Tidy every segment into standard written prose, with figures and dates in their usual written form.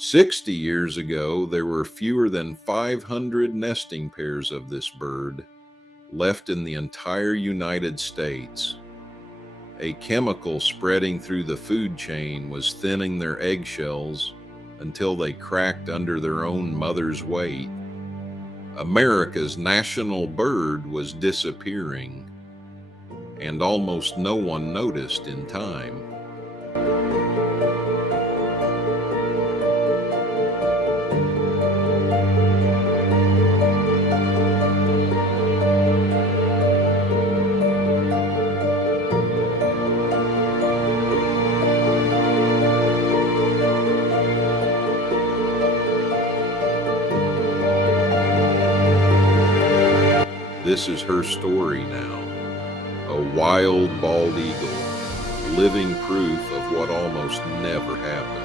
60 years ago, there were fewer than 500 nesting pairs of this bird left in the entire United States. A chemical spreading through the food chain was thinning their eggshells until they cracked under their own mother's weight. America's national bird was disappearing, and almost no one noticed in time. This is her story now, a wild bald eagle, living proof of what almost never happened.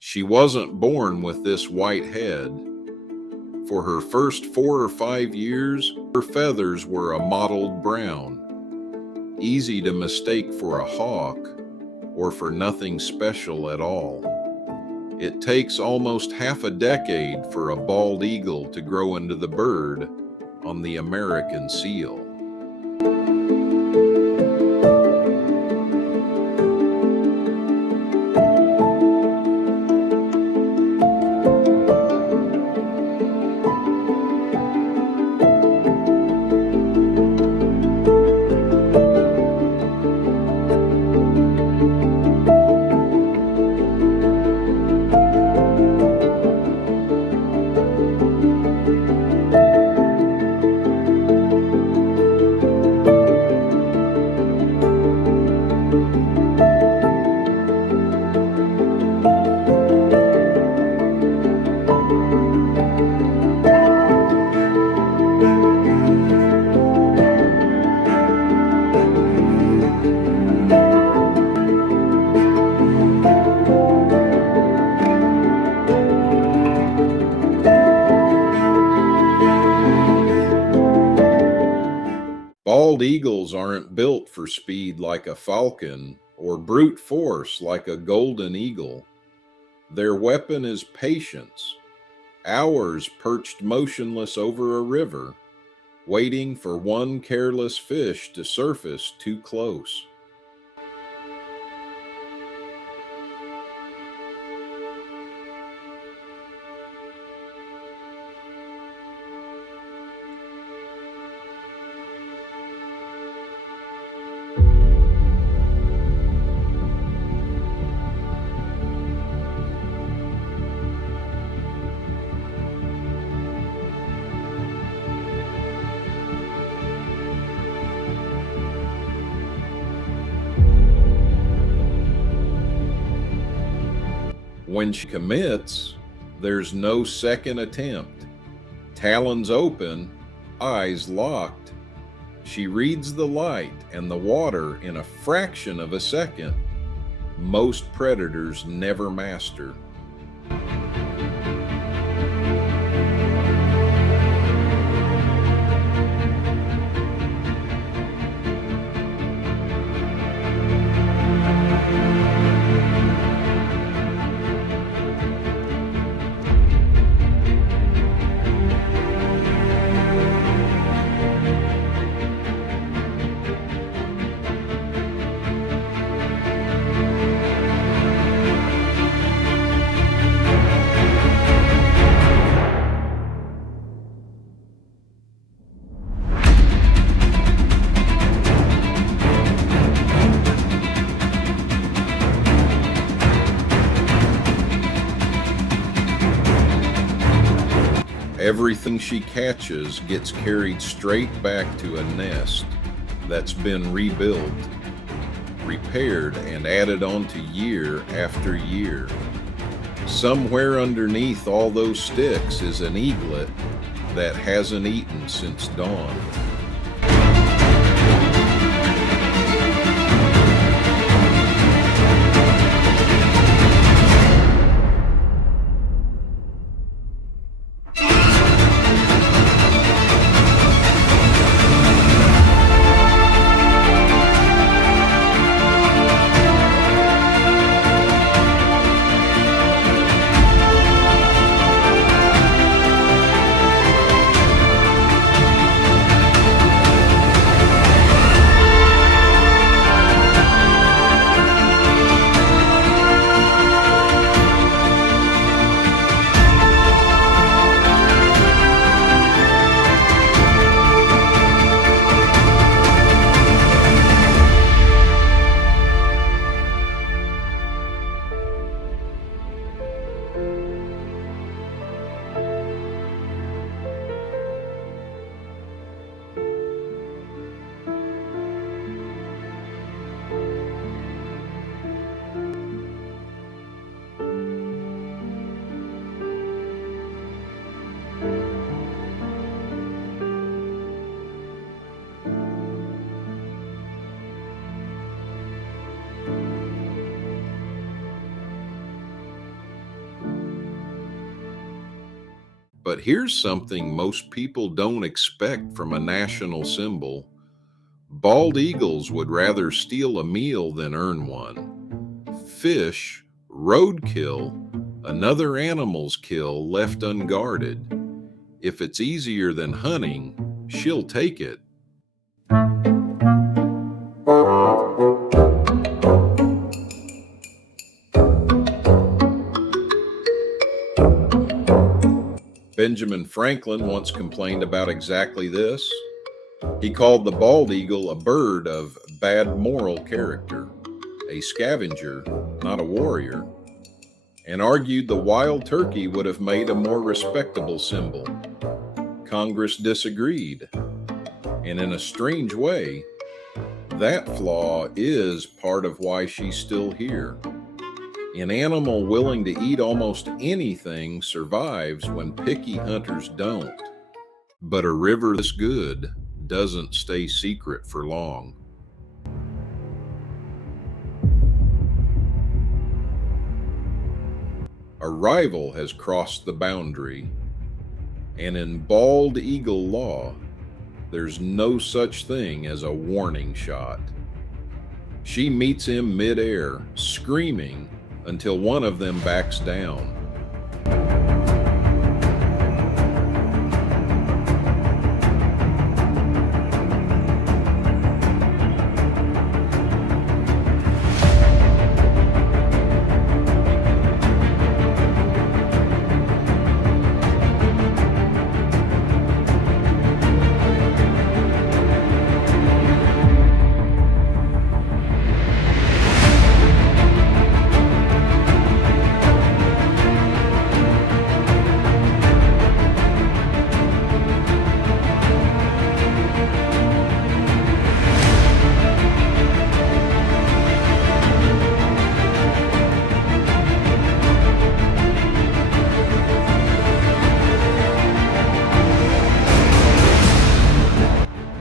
She wasn't born with this white head. For her first 4 or 5 years, her feathers were a mottled brown, easy to mistake for a hawk or for nothing special at all. It takes almost half a decade for a bald eagle to grow into the bird on the American seal. Bald eagles aren't built for speed like a falcon or brute force like a golden eagle. Their weapon is patience, hours perched motionless over a river, waiting for one careless fish to surface too close. When she commits, there's no second attempt. Talons open, eyes locked. She reads the light and the water in a fraction of a second. Most predators never master. Everything she catches gets carried straight back to a nest that's been rebuilt, repaired, and added onto year after year. Somewhere underneath all those sticks is an eaglet that hasn't eaten since dawn. But here's something most people don't expect from a national symbol. Bald eagles would rather steal a meal than earn one. Fish, roadkill, another animal's kill left unguarded. If it's easier than hunting, she'll take it. Benjamin Franklin once complained about exactly this. He called the bald eagle a bird of bad moral character, a scavenger, not a warrior, and argued the wild turkey would have made a more respectable symbol. Congress disagreed, and in a strange way, that flaw is part of why she's still here. An animal willing to eat almost anything survives when picky hunters don't. But a river this good doesn't stay secret for long. A rival has crossed the boundary, and in bald eagle law, there's no such thing as a warning shot. She meets him mid-air, screaming, until one of them backs down.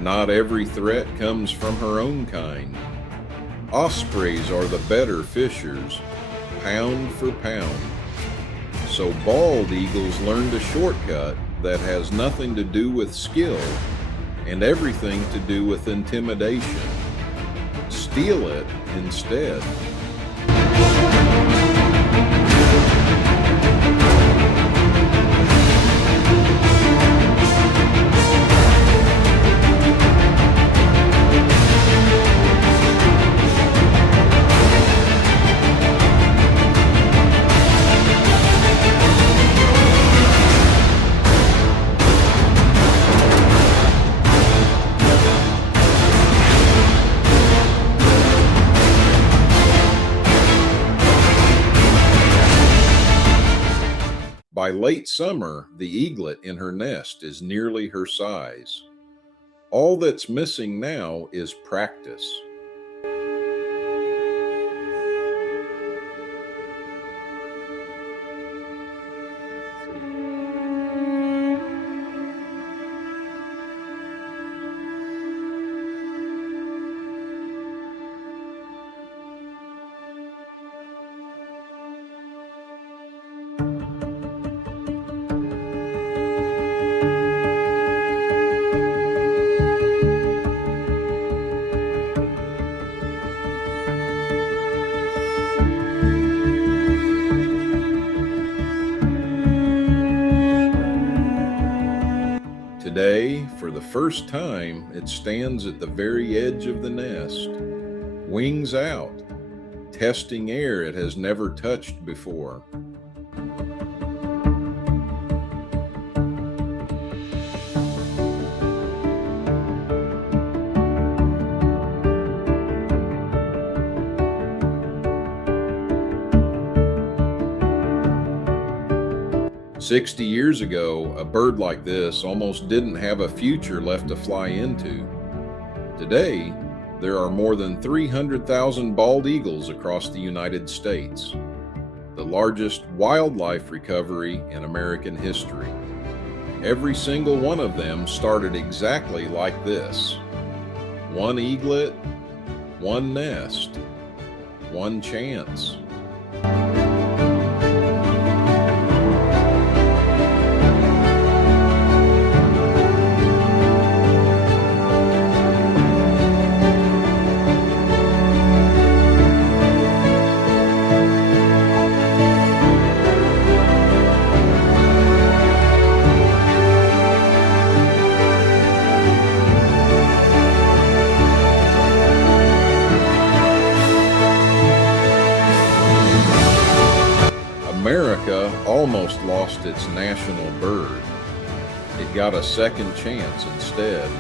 Not every threat comes from her own kind. Ospreys are the better fishers, pound for pound. So bald eagles learned a shortcut that has nothing to do with skill and everything to do with intimidation. Steal it instead. By late summer, the eaglet in her nest is nearly her size. All that's missing now is practice. Today, for the first time, it stands at the very edge of the nest, wings out, testing air it has never touched before. 60 years ago, a bird like this almost didn't have a future left to fly into. Today, there are more than 300,000 bald eagles across the United States, the largest wildlife recovery in American history. Every single one of them started exactly like this. One eaglet, one nest, one chance. America almost lost its national bird. It got a second chance instead.